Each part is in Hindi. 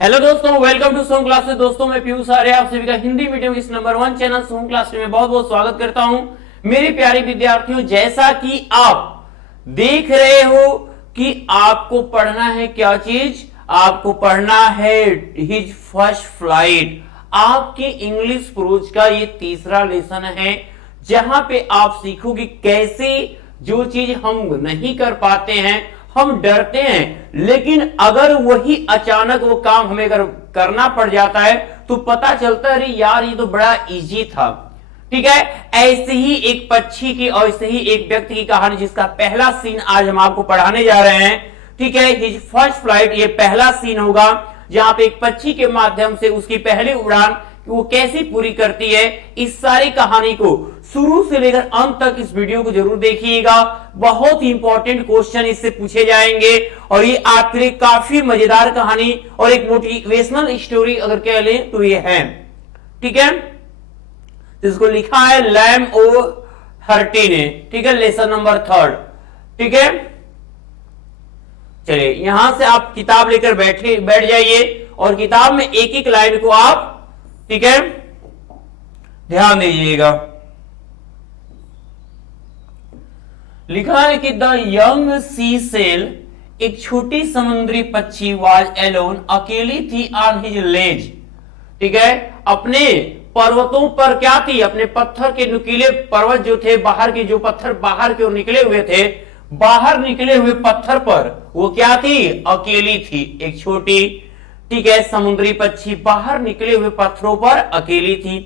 हेलो दोस्तों, वेलकम टू सोम क्लासेस। दोस्तों मैं पीयूष आर्य आप सभी का हिंदी मीडियम इस नंबर 1 चैनल सोम क्लास में बहुत बहुत स्वागत करता हूं। मेरे प्यारे विद्यार्थियों, जैसा कि आप देख रहे हो कि आपको पढ़ना है क्या चीज, आपको पढ़ना है हिज फर्स्ट फ्लाइट। आपके इंग्लिश प्रोज का ये तीसरा लेसन है, जहां पे आप सीखोगे कैसे जो चीज हम नहीं कर पाते हैं, हम डरते हैं, लेकिन अगर वही अचानक वो काम हमें अगर करना पड़ जाता है तो पता चलता है अरे यार ये तो बड़ा इजी था। ठीक है, ऐसे ही एक पक्षी की और ऐसे ही एक व्यक्ति की कहानी जिसका पहला सीन आज हम आपको पढ़ाने जा रहे हैं। ठीक है, हिज फर्स्ट फ्लाइट ये पहला सीन होगा जहां पे एक पक्षी के माध्यम से उसकी पहली उड़ान वो कैसी पूरी करती है। इस सारी कहानी को शुरू से लेकर अंत तक इस वीडियो को जरूर देखिएगा। बहुत ही इंपॉर्टेंट क्वेश्चन इससे पूछे जाएंगे और ये आपके लिए काफी मजेदार कहानी और एक मोटिवेशनल स्टोरी अगर कह लें तो ये है। ठीक है, जिसको लिखा है लैम ओ हर्टी ने। ठीक है, लेसन नंबर 3। ठीक है, चलिए यहां से आप किताब लेकर बैठ जाइए और किताब में एक एक लाइन को आप, ठीक है, ध्यान दीजिएगा। लिखा है कि द यंग सी सेल, एक छोटी समुद्री पक्षी, वाज एलोन, अकेली थी, ऑन हिज लेज। ठीक है, अपने पर्वतों पर क्या थी, अपने पत्थर के नुकीले पर्वत जो थे, बाहर के जो पत्थर बाहर के निकले हुए थे, बाहर निकले हुए पत्थर पर वो क्या थी, अकेली थी, एक छोटी, ठीक है, समुद्री पक्षी बाहर निकले हुए पत्थरों पर अकेली थी।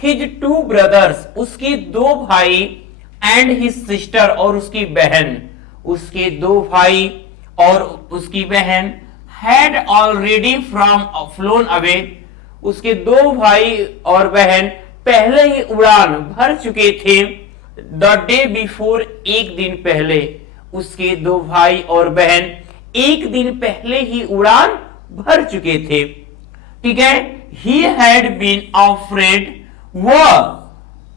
हिज 2 ब्रदर्स, उसके 2 भाई, एंड हिज सिस्टर, और उसकी बहन, उसके 2 भाई और उसकी बहन, हैड ऑलरेडी फ्लोन अवे, उसके 2 भाई और बहन पहले ही उड़ान भर चुके थे। द डे बिफोर, एक दिन पहले, उसके 2 भाई और बहन एक दिन पहले ही उड़ान भर चुके थे। ठीक है, ही हैड बीन अफ्रेड, वह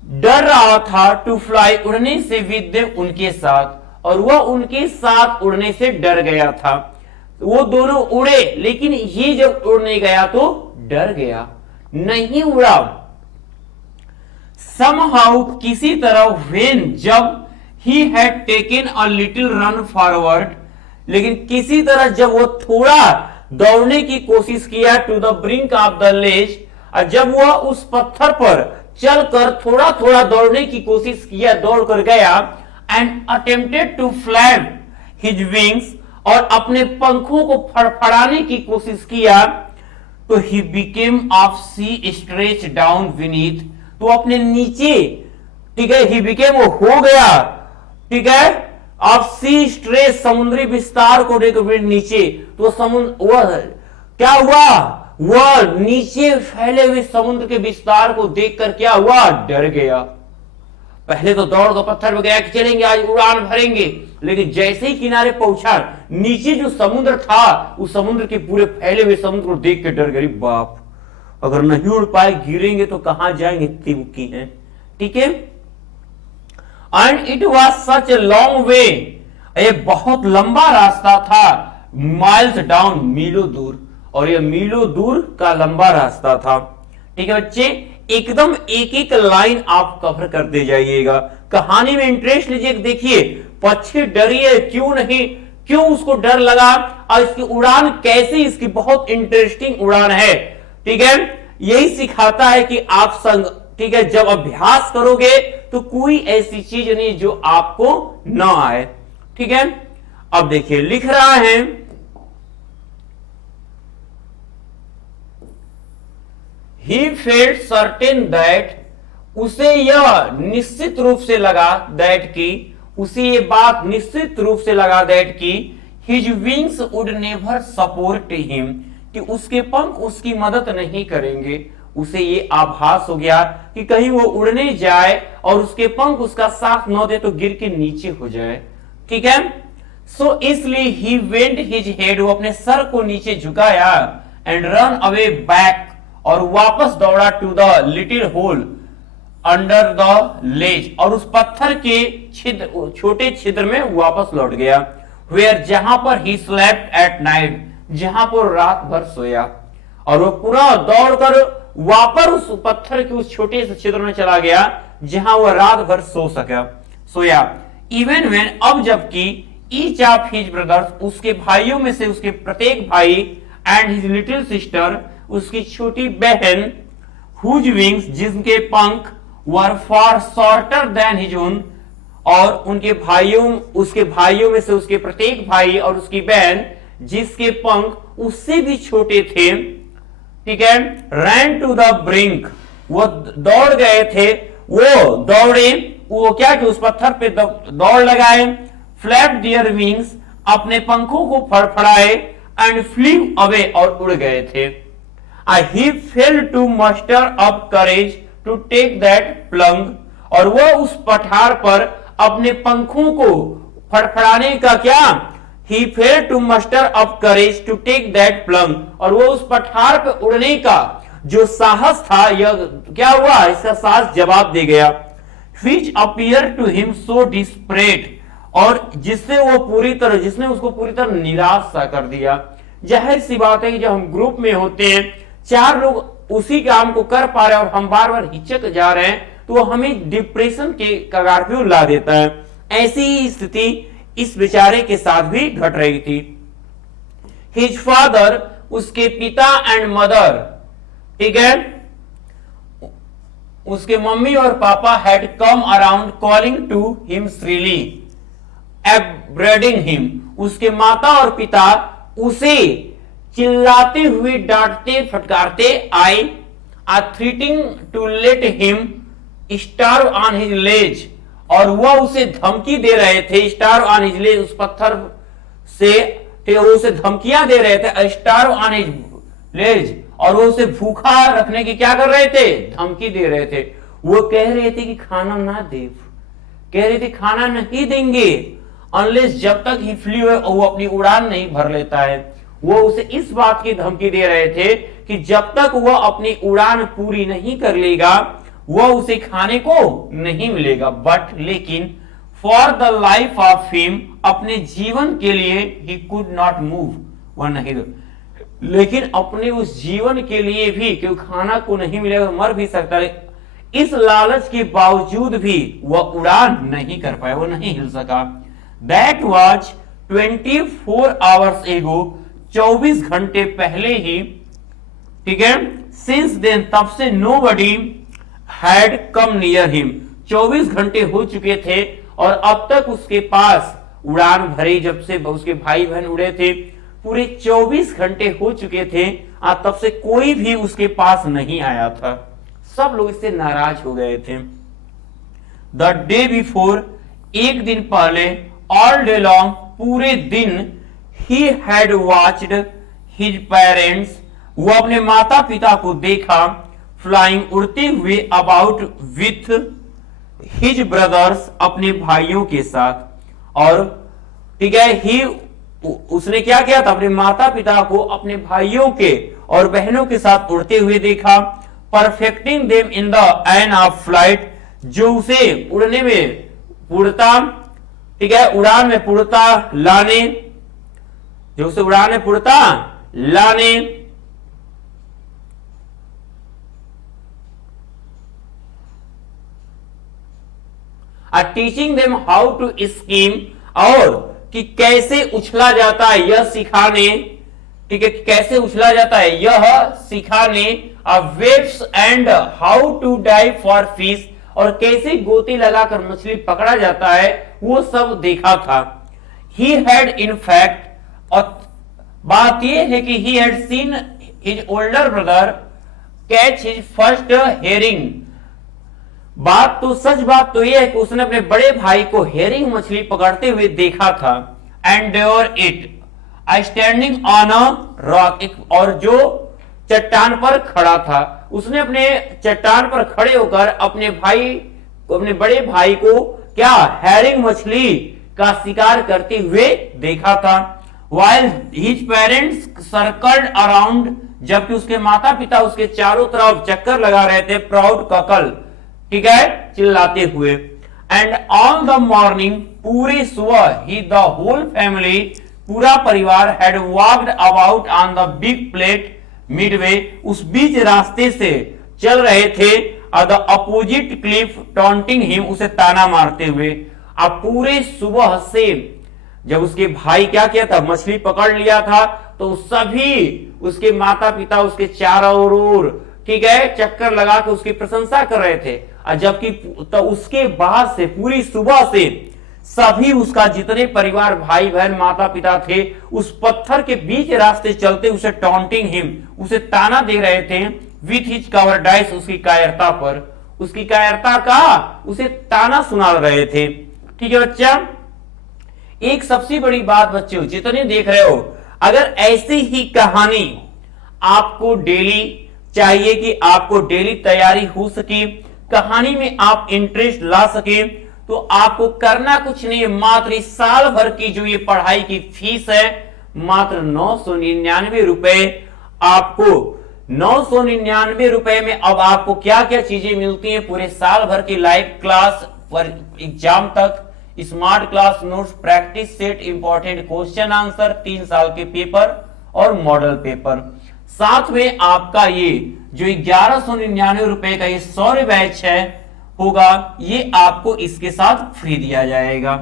डर रहा था, टू फ्लाई, उड़ने से, विद देम, उनके साथ, और वह उनके साथ उड़ने से डर गया था। वो दोनों उड़े, लेकिन ये जब उड़ने गया तो डर गया, नहीं उड़ा। समहाउ, किसी तरह, व्हेन, जब, he had taken a little run forward, लेकिन किसी तरह जब वो थोड़ा दौड़ने की कोशिश किया, to the brink of the ledge, और जब वह उस पत्थर पर चलकर थोड़ा थोड़ा दौड़ने की कोशिश किया, दौड़ कर गया, and attempted to flap his wings, और अपने पंखों को फड़फड़ाने की कोशिश किया, तो he became of sea stretch down beneath, तो अपने नीचे, ठीक है, ही बिकेम, वो हो गया, ठीक है, ऑफ सी स्ट्रेच, समुद्री विस्तार को देखकर नीचे, तो समुद्र वह क्या हुआ, वह नीचे फैले हुए समुद्र के विस्तार को देखकर क्या हुआ, डर गया। पहले तो दौड़ का पत्थर पे गया कि चलेंगे आज उड़ान भरेंगे, लेकिन जैसे ही किनारे पहुंचा, नीचे जो समुद्र था, उस समुद्र के पूरे फैले हुए समुद्र को देख के डर गई, बाप अगर नहीं उड़ पाए, गिरेंगे तो कहां जाएंगे, इतनी बुकी है। ठीक है, and it was such a long way, एक बहुत लंबा रास्ता था, माइल्स डाउन, मीलों दूर, और यह मीलों दूर का लंबा रास्ता था। ठीक है बच्चे, एकदम एक एक लाइन आप कवर करते जाइएगा, कहानी में इंटरेस्ट लीजिए। देखिए पक्षी डरी है, क्यों नहीं, क्यों उसको डर लगा, और इसकी उड़ान कैसे, इसकी बहुत इंटरेस्टिंग उड़ान है। ठीक है, यही सिखाता है कि आप संग, ठीक है, जब अभ्यास करोगे तो कोई ऐसी चीज नहीं जो आपको ना आए। ठीक है, अब देखिए लिख रहा है, he felt certain that, उसे यह निश्चित रूप से लगा, that की, उसे ये बात निश्चित रूप से लगा, that की, his wings would never support him, कि उसके पंख उसकी मदद नहीं करेंगे। उसे ये आभास हो गया कि कहीं वो उड़ने जाए और उसके पंख उसका साथ न दे तो गिर के नीचे हो जाए। ठीक है, सो इसलिए ही वेंट हिज हेड, वो अपने सर को नीचे झुकाया, एंड रन अवे बैक, और वापस दौड़ा, to the little hole under the ledge, और उस पत्थर के छिद्र, छोटे छिद्र में वापस लौट गया, वेयर, जहां पर ही स्लेप्ट एट नाइट, जहां पर रात भर सोया। और वो पूरा दौड़कर वापस उस पत्थर के उस छोटे से क्षेत्र में चला गया जहां वह रात भर सोया। इवन वेन, अब जबकि ईच ऑफ हिज ब्रदर्स, उसके भाइयों में से उसके प्रत्येक भाई, एंड हिज लिटिल सिस्टर, उसकी छोटी बहन, हुज विंग्स, जिनके पंख, were far shorter than his own, और उसके भाइयों में से उसके प्रत्येक भाई और उसकी बहन जिसके पंख उससे भी छोटे थे, ठीक है, रैन टू द ब्रिंक, वो दौड़ गए थे, वो दौड़े, वो क्या कि उस पत्थर पे दौड़ लगाए, फ्लैप दियर विंग्स, अपने पंखों को फड़फड़ाए, एंड फ्लीव अवे, और उड़ गए थे। He fail to muster up courage to take that plunge, और वो उस पठार पर अपने पंखों को फड़फड़ाने का क्या, he fail to muster up courage to take that plunge, और वो उस पठार पर उड़ने का जो साहस था, यह क्या हुआ, इसका साहस जवाब दे गया। which appear to him so desperate, और जिसने उसको पूरी तरह निराश सा कर दिया। जाहिर सी बात है कि जब हम ग्रुप में होते हैं, 4 लोग उसी काम को कर पा रहे हैं और हम बार बार हिचक जा रहे हैं, तो वो हमें डिप्रेशन के कगार पे ला देता है। ऐसी ही स्थिति इस बेचारे के साथ भी घट रही थी। हिज फादर, उसके पिता, एंड मदर, ठीक है, उसके मम्मी और papa, had come around calling to him shrilly, upbraiding him, उसके माता और पिता उसे चिल्लाते हुए डांटते फटकारते आए, threatening to let him starve on his ledge, और वह उसे धमकी दे रहे थे, स्टार्व ऑन हिज लेज, उस पत्थर से उसे धमकियां दे रहे थे, स्टार्व ऑन हिज लेज, और वो उसे भूखा रखने की क्या कर रहे थे, धमकी दे रहे थे। वो कह रहे थे कि खाना ना दे, कह रहे थे खाना नहीं देंगे अनलेस, जब तक ही फ्ली वो अपनी उड़ान नहीं भर लेता है। वो उसे इस बात की धमकी दे रहे थे कि जब तक वह अपनी उड़ान पूरी नहीं कर लेगा, वह उसे खाने को नहीं मिलेगा। बट लेकिन for the life of him, अपने जीवन के लिए, ही कुड नॉट मूव, वह नहीं, लेकिन अपने उस जीवन के लिए भी, क्योंकि खाना को नहीं मिलेगा मर भी सकता है, इस लालच के बावजूद भी वह उड़ान नहीं कर पाया, वो नहीं हिल सका। दैट वॉज 24 आवर्स एगो, 24 घंटे पहले ही, ठीक है, सिंस देन, तब से nobody had come near him, 24 घंटे हो चुके थे और अब तक उसके पास उड़ान भरी, जब से उसके भाई बहन उड़े थे, पूरे 24 घंटे हो चुके थे, तब से कोई भी उसके पास नहीं आया था। सब लोग इससे नाराज हो गए थे। द डे बिफोर, एक दिन पहले, ऑल डे लॉन्ग, पूरे दिन, he had watched his parents, वो अपने माता पिता को देखा, फ्लाइंग, उड़ते हुए, अबाउट विथ हिज ब्रदर्स, अपने भाइयों के साथ, और ठीक है, ही, उसने क्या किया था, अपने माता पिता को अपने भाइयों के और बहनों के साथ उड़ते हुए देखा, perfecting them in the end of flight, जो उसे उड़ने में पूर्णता, ठीक है, उड़ान में पूर्णता लाने, जो उसे उड़ान में पूर्णता लाने, teaching them how to skim, और कि कैसे उछला जाता है यह सिखाने, ठीक है, कैसे उछला जाता है यह सिखाने, waves and how to dive for fish, और कैसे गोती लगाकर मछली पकड़ा जाता है, वो सब देखा था। ही हैड इन फैक्ट, और बात यह है कि he had seen his older brother catch his first herring, बात तो यह है कि उसने अपने बड़े भाई को हेरिंग मछली पकड़ते हुए देखा था, and there it standing on a rock, और जो चट्टान पर खड़ा था, उसने अपने चट्टान पर खड़े होकर अपने बड़े भाई को क्या, हेरिंग मछली का शिकार करते हुए देखा था। while his parents circled around, जबकि उसके माता पिता उसके चारों तरफ चक्कर लगा रहे थे, प्राउड ककल, ठीक है, चिल्लाते हुए। एंड ऑन द मॉर्निंग, पूरे सुबह, ही द होल फैमिली, पूरा परिवार, had walked about on the big plate Midway, उस बीच रास्ते से चल रहे थे, the opposite Cliff taunting him, उसे ताना मारते हुए। अब पूरे सुबह से जब उसके भाई क्या किया था, मछली पकड़ लिया था, तो सभी उसके माता पिता उसके चारों ओर, ठीक है, चक्कर लगा के उसकी प्रशंसा कर रहे थे। और जबकि तो उसके बाद से पूरी सुबह से सभी उसका जितने परिवार, भाई बहन, माता पिता थे, उस पत्थर के बीच रास्ते चलते उसे टॉन्टिंग हिम, उसे ताना दे रहे थे, विथ हिज कवर्डाइस, उसकी कायरता पर, उसकी कायरता का उसे ताना सुना रहे थे। ठीक है बच्चा, एक सबसे बड़ी बात बच्चों जितने देख रहे हो, अगर ऐसी ही कहानी आपको डेली चाहिए कि आपको डेली तैयारी हो सके, कहानी में आप इंटरेस्ट ला सके, तो आपको करना कुछ नहीं है, मात्र इस साल भर की जो ये पढ़ाई की फीस है, मात्र 999 रुपए। आपको 999 रुपए में अब आपको क्या क्या चीजें मिलती हैं, पूरे साल भर की लाइव क्लास पर एग्जाम तक, smart class notes, practice set, important question answer, 3 साल के पेपर और मॉडल पेपर। साथ में आपका ये जो 1199 रुपए का ये 100 बैच है होगा, ये आपको इसके साथ फ्री दिया जाएगा।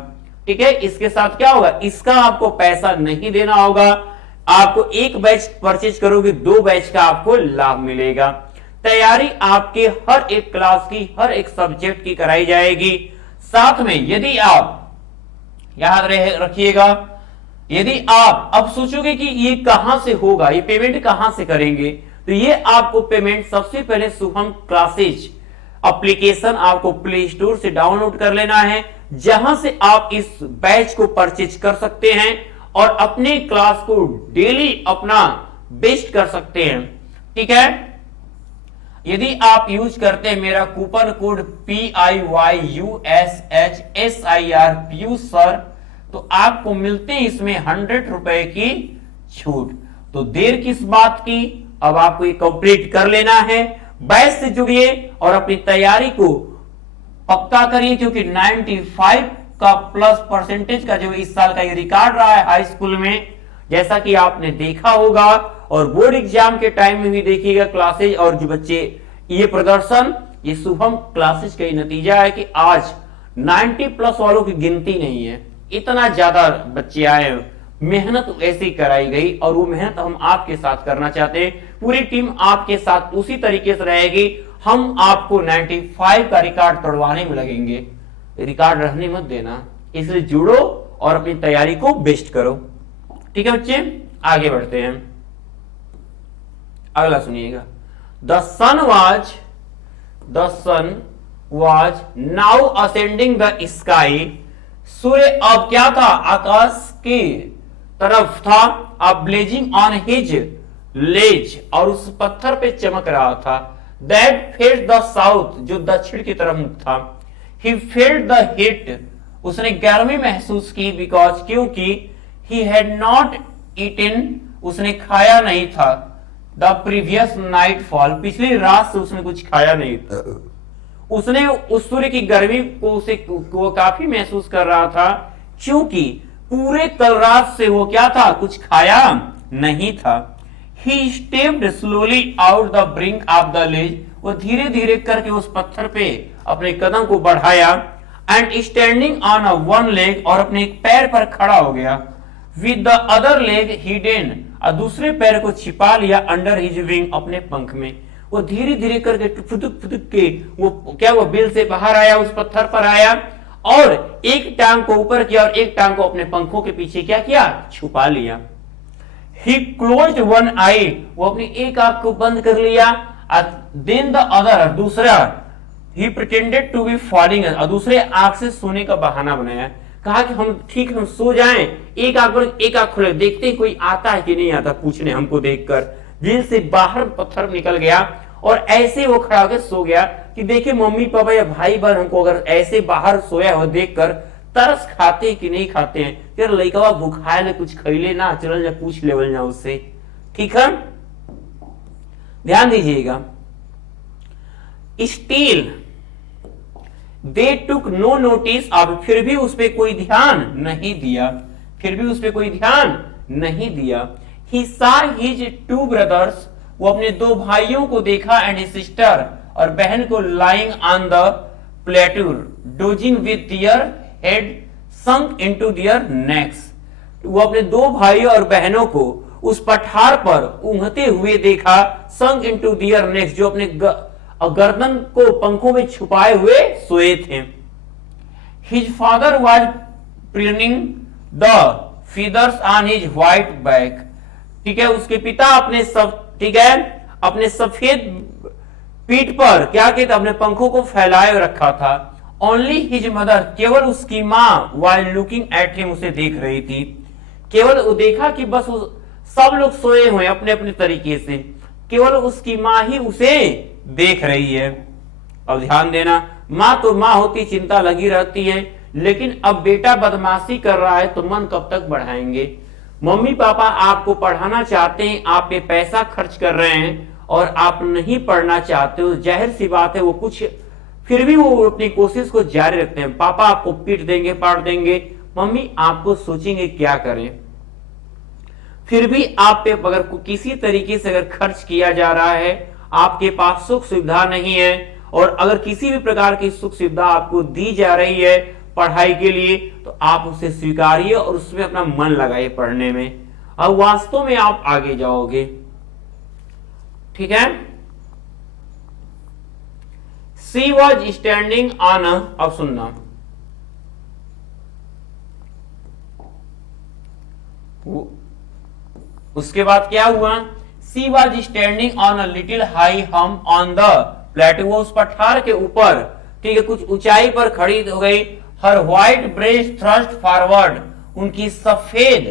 ठीक है, इसके साथ क्या होगा, इसका आपको पैसा नहीं देना होगा, आपको एक बैच परचेज करोगे 2 बैच का आपको लाभ मिलेगा। तैयारी आपके हर एक क्लास की, हर एक सब्जेक्ट की कराई जाएगी। साथ में यदि आप याद रखिएगा, यदि आप अब सोचोगे कि ये कहां से होगा, ये पेमेंट कहां से करेंगे, तो ये आपको पेमेंट सबसे पहले शुभम क्लासेज एप्लीकेशन आपको प्ले स्टोर से डाउनलोड कर लेना है, जहां से आप इस बैच को परचेज कर सकते हैं और अपने क्लास को डेली अपना बेस्ट कर सकते हैं। ठीक है, यदि आप यूज करते हैं मेरा coupon code PIYUSHSIR Piyush sir, तो आपको मिलते हैं इसमें 100 रुपए की छूट। तो देर किस बात की, अब आपको ये कंप्लीट कर लेना है, बैच से जुड़िए और अपनी तैयारी को पक्का करिए, क्योंकि 95 का प्लस परसेंटेज का जो इस साल का ये रिकॉर्ड रहा है हाई स्कूल में, जैसा कि आपने देखा होगा और बोर्ड एग्जाम के टाइम में भी देखिएगा क्लासेज और जो बच्चे ये प्रदर्शन, ये शुभम क्लासेज का ही नतीजा है कि आज 90 प्लस वालों की गिनती नहीं है, इतना ज्यादा बच्चे आए, मेहनत ऐसी कराई गई और वो मेहनत हम आपके साथ करना चाहते हैं। पूरी टीम आपके साथ उसी तरीके से रहेगी, हम आपको 95 का रिकॉर्ड तोड़वाने में लगेंगे, रिकॉर्ड रहने मत देना, इसलिए जुड़ो और अपनी तैयारी को बेस्ट करो। ठीक है बच्चे, आगे बढ़ते हैं, अगला सुनिएगा। The sun was now ascending the sky, सूर्य अब क्या था, आकाश की तरफ था, अब ब्लेजिंग ऑन हिज लेज, और उस पत्थर पे चमक रहा था, दैट फेल्ड द साउथ, जो दक्षिण की तरफ मुख था, ही फेल्ड द हीट, उसने गर्मी महसूस की, बिकॉज क्योंकि ही हैड नॉट ईटन, उसने खाया नहीं था, द प्रीवियस नाइट फॉल, पिछली रात से उसने कुछ खाया नहीं था, उसने उस सूर्य की गर्मी को काफी महसूस कर रहा था, क्योंकि पूरे कल रात से वो क्या था, कुछ खाया नहीं था। He stepped slowly out the brink of the ledge, वो धीरे धीरे करके उस पत्थर पे अपने कदम को बढ़ाया, and standing on a one leg, और अपने एक पैर पर खड़ा हो गया, with the other leg hidden, और दूसरे पैर को छिपा लिया under his wing, अपने पंख में। वो धीरे धीरे करके फुदुक फुदुक के वो क्या, वो बिल से बाहर आया, उस पत्थर पर आया और एक टांग को ऊपर किया और एक टांग को अपने पंखों के पीछे क्या किया, छुपा लिया। He closed one eye, वो अपनी एक आंख को बंद कर लिया, then the other, दूसरा, he pretended to be falling, और दूसरे आंख से सोने का बहाना बनाया, कहा कि हम ठीक हम सो जाएं, एक आंख बंद एक आंख खोले, देखते हैं कोई आता है कि नहीं आता पूछने हमको देखकर। जेल से बाहर पत्थर निकल गया और ऐसे वो खड़ा होकर सो गया कि देखिए मम्मी पापा या भाई बहन हमको अगर ऐसे बाहर सोया हो देखकर तरस खाते कि नहीं खाते हैं, यार लड़का भूखाए ना, कुछ खैले ना, चल जा पूछ लेवल ना उससे। ठीक है, ध्यान दीजिएगा। Still they took no notice, अब फिर भी उस पर कोई ध्यान नहीं दिया, फिर भी उस पर कोई ध्यान नहीं दिया। He saw his two brothers, वो अपने दो भाइयों को देखा एंड सिस्टर और बहन को lying on the plateau dozing with their head sunk into their necks. वो अपने दो भाइयों और बहनों को उस पठार पर ऊँघते हुए देखा, संक इनटू दियर नेक्स, जो अपने गर्दन को पंखों में छुपाए हुए सोए थे। His father was pruning the feathers on his white back। ठीक है, उसके पिता अपने ठीक है अपने सफेद पीठ पर क्या कहते अपने पंखों को फैलाए रखा था। Only his mother, केवल उसकी माँ while looking at him, उसे देख रही थी। केवल वो देखा कि बस सब लोग सोए हुए अपने अपने तरीके से, केवल उसकी माँ ही उसे देख रही है। अब ध्यान देना, माँ तो माँ होती, चिंता लगी रहती है, लेकिन अब बेटा बदमाशी कर रहा है तो मन कब तक बढ़ाएंगे। मम्मी पापा आपको पढ़ाना चाहते हैं, आप पे पैसा खर्च कर रहे हैं और आप नहीं पढ़ना चाहते हो, जाहिर सी बात है वो कुछ फिर भी वो अपनी कोशिश को जारी रखते हैं। पापा आपको पीट देंगे, पाट देंगे, मम्मी आपको सोचेंगे क्या करें। फिर भी आप पे अगर किसी तरीके से अगर खर्च किया जा रहा है, आपके पास सुख सुविधा नहीं है, और अगर किसी भी प्रकार की सुख सुविधा आपको दी जा रही है पढ़ाई के लिए, तो आप उसे स्वीकारिए और उसमें अपना मन लगाइए पढ़ने में। अब वास्तव में आप आगे जाओगे। ठीक है, सी वॉज स्टैंडिंग ऑन, अब सुनना, उसके बाद क्या हुआ, she was standing on a little high hump on the plateau, वो उस पठार के ऊपर, ठीक है, कुछ ऊंचाई पर खड़ी हो गई। हर व्हाइट ब्रेस्ट थ्रस्ट फॉरवर्ड, उनकी सफेद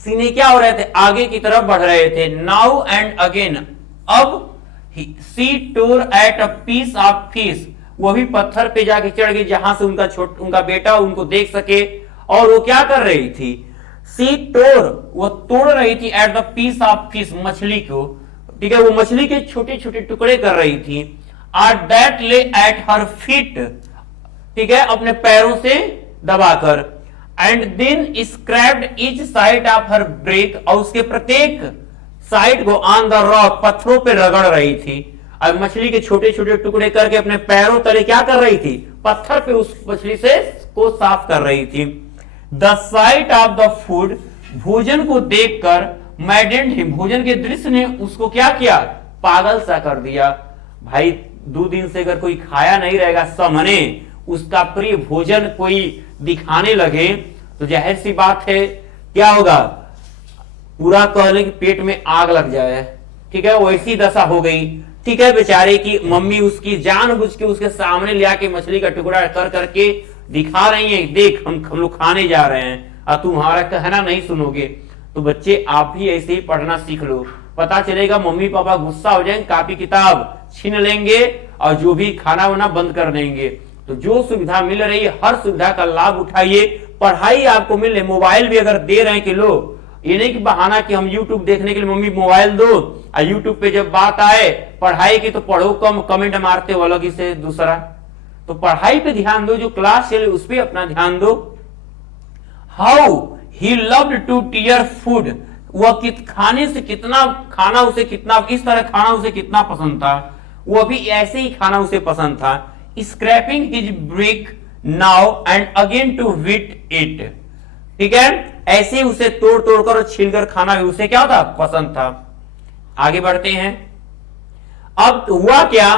सीने क्या हो रहे थे, आगे की तरफ बढ़ रहे थे। नाउ एंड अगेन, अब she tore at a piece of fish, वो भी पत्थर पे जाके चढ़ गई जहां से उनका बेटा उनको देख सके। और वो क्या कर रही थी, सी टोर, वो तोड़ रही थी at the piece of fish, मछली को, ठीक है, वो मछली के छोटे छोटे टुकड़े कर रही थी। Or that lay at her feet, ठीक है, अपने पैरों से दबाकर। And then scraped each side of her beak, और उसके प्रत्येक साइड को ऑन द रॉक, पत्थरों पे रगड़ रही थी। अब मछली के छोटे छोटे टुकड़े करके अपने पैरों तले क्या कर रही थी, पत्थर पे उस मछली से को साफ कर रही थी। The site of the food, भोजन को देखकर मैडेंड हिम, भोजन के दृश्य ने उसको क्या किया, पागल सा कर दिया। भाई 2 दिन से अगर कोई खाया नहीं रहेगा, सामने उसका प्रिय भोजन कोई दिखाने लगे, तो जाहिर सी बात है क्या होगा, पूरा कहले कि पेट में आग लग जाए। ठीक है, वैसी दशा हो गई। ठीक है, बेचारे की मम्मी उसकी जानबूझ के उसके सामने ले आके मछली का टुकड़ा कर करके दिखा रही है, देख हम लोग खाने जा रहे हैं और तुम्हारा कहना नहीं सुनोगे। तो बच्चे आप भी ऐसे ही पढ़ना सीख लो, पता चलेगा मम्मी पापा गुस्सा हो जाएंगे, कॉपी किताब छीन लेंगे और जो भी खाना वाना बंद कर देंगे। तो जो सुविधा मिल रही है हर सुविधा का लाभ उठाइए। पढ़ाई आपको मिल रही, मोबाइल भी अगर दे रहे हैं कि लो, ये नहीं कि बहाना कि हम YouTube देखने के लिए मम्मी मोबाइल दो, और YouTube पे जब बात आए पढ़ाई की तो पढ़ो कम, कमेंट मारते हो अलग ही से दूसरा। तो पढ़ाई पे ध्यान दो, जो क्लास चले उस पर अपना ध्यान दो। How he loved to tear food, वह खाने से कितना, खाना उसे कितना, इस तरह खाना उसे कितना पसंद था, वो भी ऐसे ही खाना उसे पसंद था। Scraping his beak now and again to whet it, ठीक है, ऐसे उसे तोड़ तोड़कर और छीलकर खाना भी उसे क्या था, पसंद था। आगे बढ़ते हैं। अब हुआ क्या,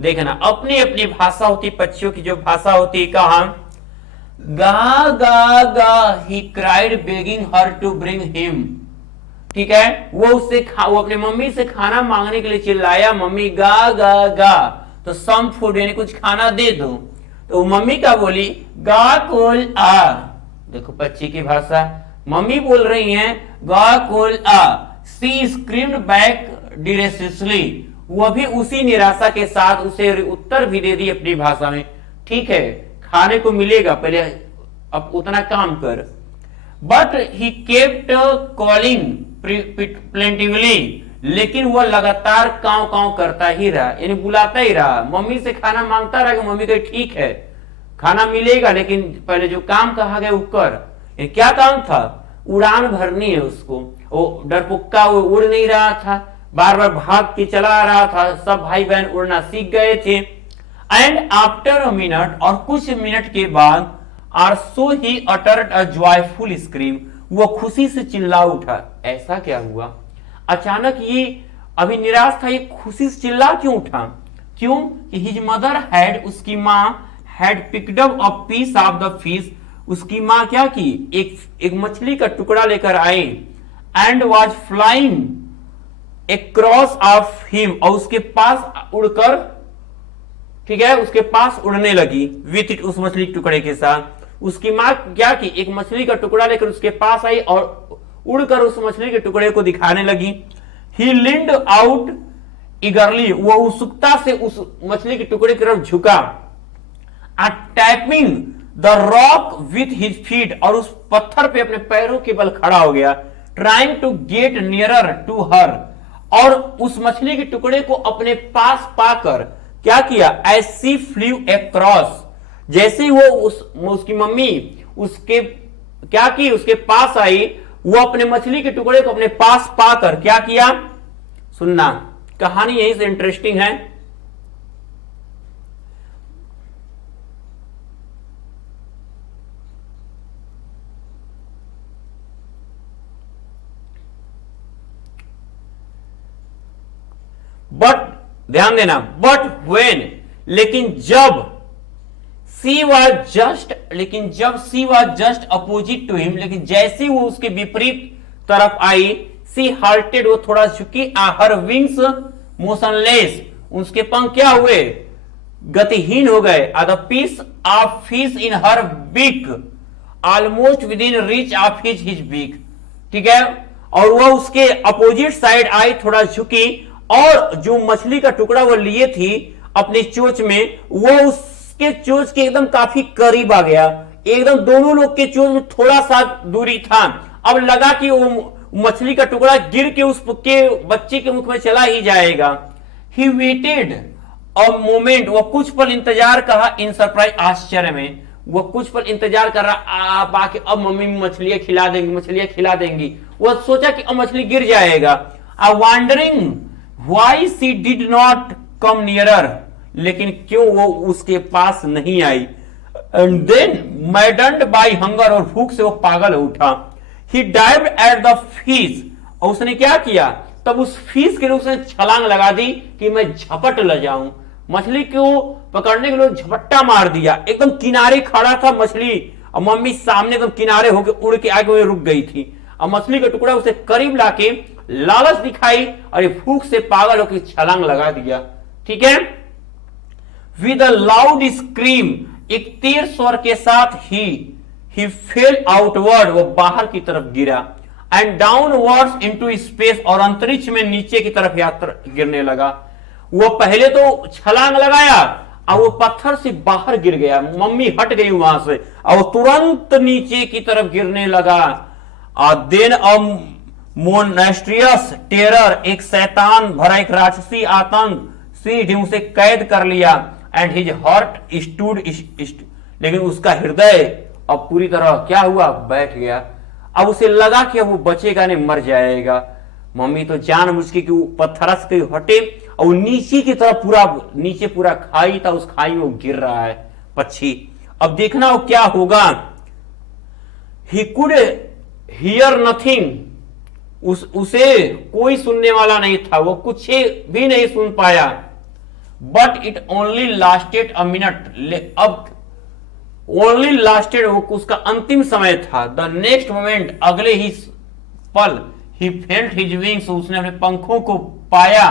देखना, अपनी अपनी भाषा होती, पक्षियों की जो भाषा होती, कहा गा गा गा he cried begging her to bring him, ठीक है, वो उससे वो अपने मम्मी से खाना मांगने के लिए चिल्लाया, मम्मी गा गा गा, तो सम फूड यानी कुछ खाना दे दो। तो मम्मी क्या बोली, गा कोल आ, देखो पक्षी की भाषा, मम्मी बोल रही हैं गा कोल आ। सी स्क्रीम्ड बैक डिरेसिसली, वो भी उसी निराशा के साथ उसे उत्तर भी दे दी अपनी भाषा में, ठीक है खाने को मिलेगा, पहले अब उतना काम कर। But he kept calling plaintively, लेकिन वह लगातार काव काव करता ही रहा, यानी बुलाता ही रहा, मम्मी से खाना मांगता रहा कि मम्मी कहे ठीक है खाना मिलेगा, लेकिन पहले जो काम कहा गया वो कर। क्या काम था, उड़ान भरनी है उसको, वो डरपुक्का वो उड़ नहीं रहा था, बार बार भाग के चला आ रहा था, सब भाई बहन उड़ना सीख गए थे। एंड आफ्टर अ मिनट, और कुछ मिनट के बाद, or so he uttered a joyful scream, वो खुशी से चिल्ला उठा। ऐसा क्या हुआ? अचानक ये अभी निराश था, ये खुशी से चिल्ला क्यों उठा? क्यों? हिज मदर हैड, उसकी माँ had picked up a piece of the fish, उसकी माँ क्या की, एक मछली का टुकड़ा लेकर आई। And was flying across of him, और उसके पास उड़कर, ठीक है, उसके पास उड़ने लगी विथ इट, उस मछली के टुकड़े के साथ। उसकी माँ क्या की, एक मछली का टुकड़ा लेकर उसके पास आई और उड़कर उस मछली के टुकड़े को दिखाने लगी। ही लिंड आउट इगरली, वो उत्सुकता से उस मछली के टुकड़े की तरफ झुका। Tapping the rock with his feet, और उस पत्थर पे अपने पैरों के बल खड़ा हो गया। Trying to get nearer to her, और उस मछली के टुकड़े को अपने पास पाकर क्या किया, एज शी फ्लू अक्रॉस, जैसे वो उसकी मम्मी उसके क्या की, उसके पास आई, वो अपने मछली के टुकड़े को अपने पास पाकर क्या किया, सुनना, कहानी यहीं से इंटरेस्टिंग है। बट ध्यान देना, बट व्हेन, लेकिन जब, सी वॉज जस्ट, लेकिन जब she was just opposite to him, लेकिन जैसे वो उसके विपरीत तरफ आई, सी हार्टेड, वो थोड़ा झुकी, हर विंग्स मोशनलेस, उसके पंख क्या हुए, गतिहीन हो गए। The piece of fish in her beak almost within reach of his beak, ठीक है, और वह उसके अपोजिट साइड आई, थोड़ा झुकी, और जो मछली का टुकड़ा वो लिए थी अपनी चोंच में, वो उसके चोंच के एकदम काफी करीब आ गया, एकदम दोनों लोग के चोंच में थोड़ा सा दूरी था। अब लगा कि वो मछली का टुकड़ा गिर के उसके बच्चे के मुख में चला ही जाएगा। ही वेटेड अ मोमेंट, वो कुछ पल इंतजार कहा, इन सरप्राइज, आश्चर्य में, वो कुछ पल इंतजार कर रहा, बाकी अब मम्मी मछलियां खिला देंगी, मछलियां खिला देंगी, वो सोचा कि अब मछली गिर जाएगा। Wondering why she did not come nearer, लेकिन क्यों वो उसके पास नहीं आई। And then maddened by hunger, और भूख से वो पागल उठा। He dived at the fish, और उसने क्या किया, तब उस फिश के लिए उसने छलांग लगा दी कि मैं झपट ल जाऊं। मछली को पकड़ने के लिए झपट्टा मार दिया, एकदम किनारे खड़ा था मछली, और मम्मी सामने एकदम किनारे होकर उड़ के आगे हुए रुक गई थी, और मछली का टुकड़ा उसे करीब लाके लालच दिखाई, और भूख से पागल होकर छलांग लगा दिया, ठीक है। विद अ लाउड स्क्रीम, एक तेज स्वर के साथ ही फेल आउटवर्ड, वो बाहर की तरफ गिरा। एंड डाउनवर्ड्स इनटू स्पेस, और अंतरिक्ष में नीचे की तरफ यात्रा गिरने लगा। वो पहले तो छलांग लगाया, और वो पत्थर से बाहर गिर गया, मम्मी हट गई वहां से, और वो तुरंत नीचे की तरफ गिरने लगा। देन मोनेस्ट्रियस टेरर, एक शैतान भरा एक राक्षसी आतंक सीध उसे कैद कर लिया। एंड हिज हार्ट स्टूड, लेकिन उसका हृदय अब पूरी तरह क्या हुआ, बैठ गया। अब उसे लगा कि अब वो बचेगा नहीं, मर जाएगा। मम्मी तो जानबूझ के पत्थर से हटे, और नीचे की तरफ पूरा, नीचे पूरा खाई था, उस खाई में वो गिर रहा है पक्षी। अब देखना वो क्या होगा। ही कुड हियर नथिंग, उसे कोई सुनने वाला नहीं था, वो कुछ भी नहीं सुन पाया। But it only lasted a minute, अब ओनली लास्टेड, वो उसका अंतिम समय था। द नेक्स्ट मोमेंट, अगले ही पल, ही फेल्ट हिज विंग्स, उसने अपने पंखों को पाया,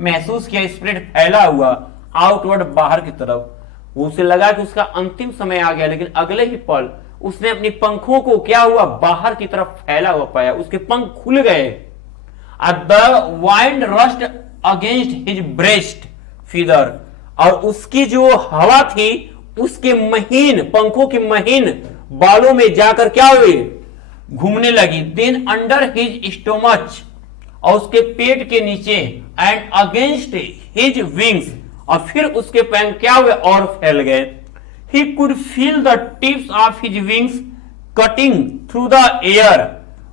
महसूस किया, स्प्रेड फैला हुआ आउटवर्ड, बाहर की तरफ। उसे लगा कि उसका अंतिम समय आ गया, लेकिन अगले ही पल उसने अपनी पंखों को क्या हुआ, बाहर की तरफ फैला हुआ पाया, उसके पंख खुल गए। The wind rust against his breast feather, और उसकी जो हवा थी उसके महीन पंखों की महीन बालों में जाकर क्या हुए, घूमने लगी। देन अंडर हिज स्टोमच, और उसके पेट के नीचे, एंड अगेंस्ट हिज विंग्स, और फिर उसके पंख क्या हुए, और फैल गए। He could feel the tips of his wings cutting through the air,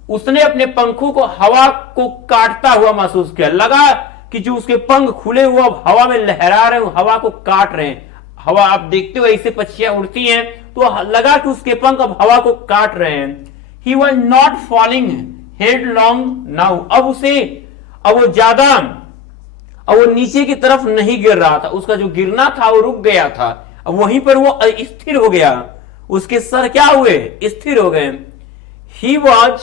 उसने अपने पंखों को हवा को काटता हुआ महसूस किया, लगा कि जो उसके पंख खुले हुए अब हवा में लहरा रहे हैं, हवा को काट रहे हैं। हवा आप देखते हो ऐसे पक्षियां उड़ती हैं, तो लगा कि उसके पंख अब हवा को काट रहे हैं। He was not falling headlong now, अब वो नीचे की तरफ नहीं गिर रहा था, उसका जो गिरना था वो रुक गया था, अब वहीं पर वो स्थिर हो गया, उसके सर क्या हुए, स्थिर हो गए। He was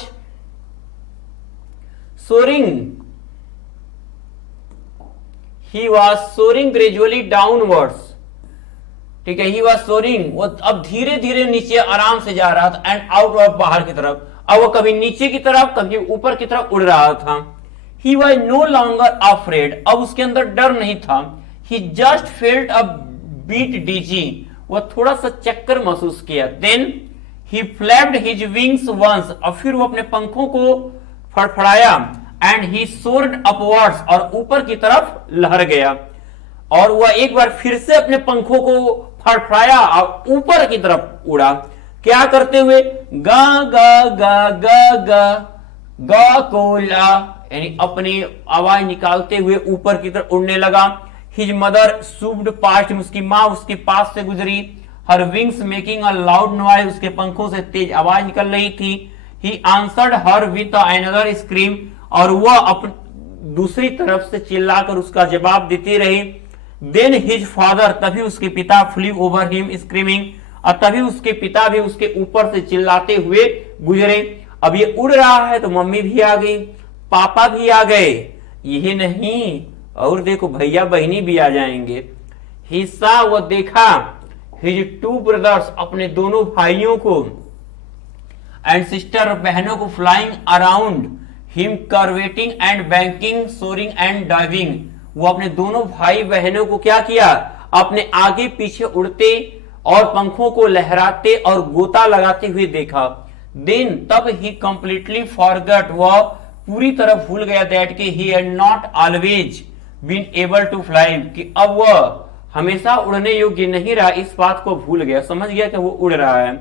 soaring gradually downwards, ठीक है, ही वॉज सोरिंग, वो अब धीरे धीरे नीचे आराम से जा रहा था, एंड आउट बाहर की तरफ, अब वो कभी नीचे की तरफ कभी ऊपर की तरफ उड़ रहा था। He was no longer afraid, अब उसके अंदर डर नहीं था। He just felt a bit dizzy, वह थोड़ा सा चक्कर महसूस किया। Then he flapped his wings once, और फिर वो अपने पंखों को फड़फड़ाया, and he soared upwards, और ऊपर की तरफ लहर गया। और वह एक बार फिर से अपने पंखों को फड़फड़ाया और ऊपर की तरफ उड़ा, क्या करते हुए, गा गा गा गा गा गा कोला, यानी अपनी आवाज निकालते हुए ऊपर की तरफ उड़ने लगा। हिज मदर सूप्ड पास्ट, उसकी माँ उसके पास से गुजरी। हर wings making a loud noise, उसके पंखों से तेज आवाज निकल रही थी। He answered her with another scream, और वह अपनी दूसरी तरफ से चिल्लाकर उसका जवाब देती रही। देन हिज फादर, तभी उसके पिता, फ्ली ओवर हिम स्क्रीमिंग, और तभी उसके पिता भी उसके ऊपर से चिल्लाते हुए गुजरे। अब ये उड़ रहा है तो मम्मी भी आ गई, पापा भी आ गए, यही नहीं और देखो भैया बहनी भी आ जाएंगे। हिस्सा वो देखा, हिज टू ब्रदर्स, अपने दोनों भाइयों को, एंड सिस्टर, बहनों को, flying around him, curvetting and banking, soaring and diving, वो अपने दोनों भाई बहनों को क्या किया, अपने आगे पीछे उड़ते और पंखों को लहराते और गोता लगाते हुए देखा। देन, तब ही कंप्लीटली फॉरगॉट, वह पूरी तरह भूल गया दैट कि he had not always been able to fly, कि अब वह हमेशा उड़ने योग्य नहीं रहा, इस बात को भूल गया, समझ गया कि वो उड़ रहा है।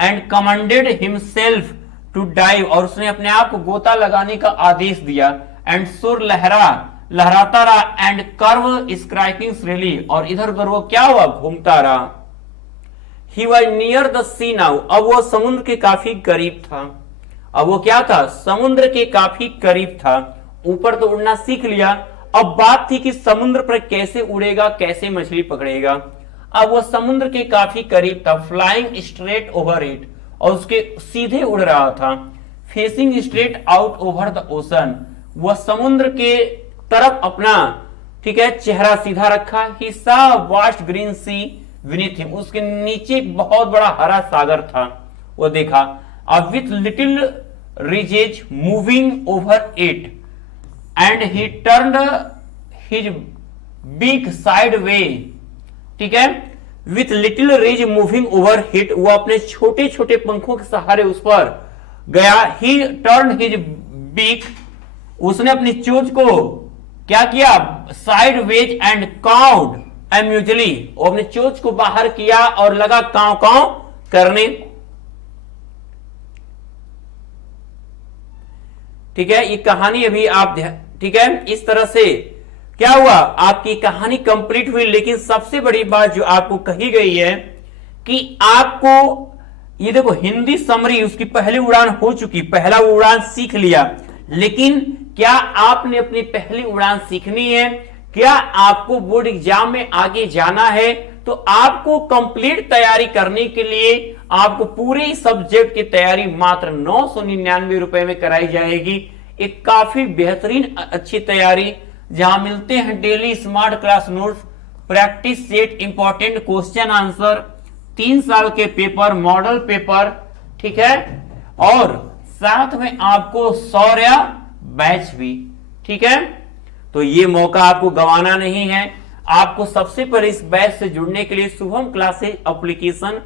And commanded himself to dive, और उसने अपने आप को गोता लगाने का आदेश दिया। एंड सुर लहराता रहा, एंड कर्व स्क्राइपिंग श्रेली, और इधर उधर वो क्या हुआ, घूमता रहा। He was near the sea now, अब वो समुद्र के काफी करीब था। अब वो क्या था, समुद्र के काफी करीब था। ऊपर तो उड़ना सीख लिया, अब बात थी कि समुद्र पर कैसे उड़ेगा, कैसे मछली पकड़ेगा। अब वो समुद्र के काफी करीब था, फ्लाइंग स्ट्रेट ओवर इट, और उसके सीधे उड़ रहा था। Facing straight out over the ocean, वह समुद्र के तरफ अपना, ठीक है, चेहरा सीधा रखा। ही सा वास्ट ग्रीन सी विनीथ हिम, उसके नीचे बहुत बड़ा हरा सागर था, वो देखा। अब with little ridges moving over it, and he turned his big side way, ठीक है, with little ridge moving over hit, वो अपने छोटे छोटे पंखों के सहारे उस पर गया। ही टर्न्ड हिज बिग, उसने अपनी चोंच को क्या किया, साइड वेज एंड काउड एम्यूजली, वो अपने चोंच को बाहर किया और लगा कांव कांव करने, ठीक है। ये कहानी अभी आप, ठीक है, इस तरह से क्या हुआ, आपकी कहानी कंप्लीट हुई। लेकिन सबसे बड़ी बात जो आपको कही गई है कि आपको ये देखो, हिंदी समरी उसकी पहली उड़ान हो चुकी, पहला वो उड़ान सीख लिया, लेकिन क्या आपने अपनी पहली उड़ान सीखनी है, क्या आपको बोर्ड एग्जाम में आगे जाना है, तो आपको कंप्लीट तैयारी करने के लिए आपको पूरे सब्जेक्ट की तैयारी मात्र 999 रुपए में कराई जाएगी। एक काफी बेहतरीन अच्छी तैयारी, जहां मिलते हैं daily smart class notes, practice set, important question answer, 3 साल के पेपर, मॉडल पेपर, ठीक है, और साथ में आपको शौर्य बैच भी, ठीक है। तो ये मौका आपको गंवाना नहीं है। आपको सबसे पहले इस बैच से जुड़ने के लिए शुभम क्लासेस एप्लीकेशन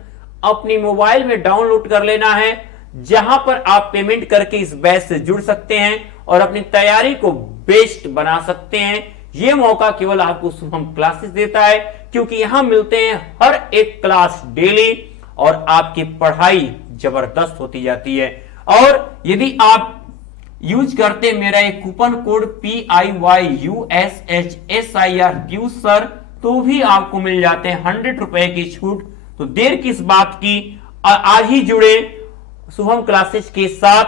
अपनी मोबाइल में डाउनलोड कर लेना है, जहां पर आप पेमेंट करके इस बैच से जुड़ सकते हैं और अपनी तैयारी को बेस्ट बना सकते हैं। यह मौका केवल आपको शुभम क्लासेस देता है, क्योंकि यहां मिलते हैं हर एक क्लास डेली और आपकी पढ़ाई जबरदस्त होती जाती है। और यदि आप यूज करते मेरा एक coupon code PIYUSHSIR due sir, तो भी आपको मिल जाते हैं 100 रुपए की छूट। तो देर किस बात की, आज ही जुड़े शुभम क्लासेस के साथ।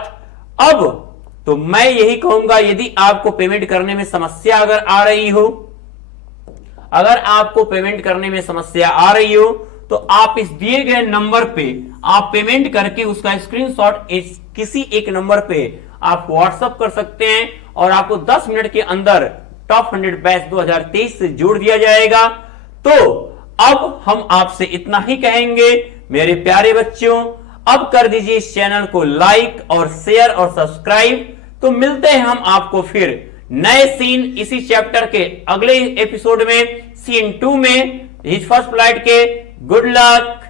अब तो मैं यही कहूंगा, यदि आपको पेमेंट करने में समस्या अगर आ रही हो, अगर आपको पेमेंट करने में समस्या आ रही हो, तो आप इस दिए गए नंबर पे आप पेमेंट करके उसका स्क्रीनशॉट किसी एक नंबर पे आप व्हाट्सएप कर सकते हैं और आपको 10 मिनट के अंदर टॉप 100 बैच 2023 से जोड़ दिया जाएगा। तो अब हम आपसे इतना ही कहेंगे मेरे प्यारे बच्चों, अब कर दीजिए इस चैनल को लाइक और शेयर और सब्सक्राइब। तो मिलते हैं हम आपको फिर नए सीन इसी चैप्टर के अगले एपिसोड में, सीन 2 में, हिज फर्स्ट फ्लाइट के। Good luck.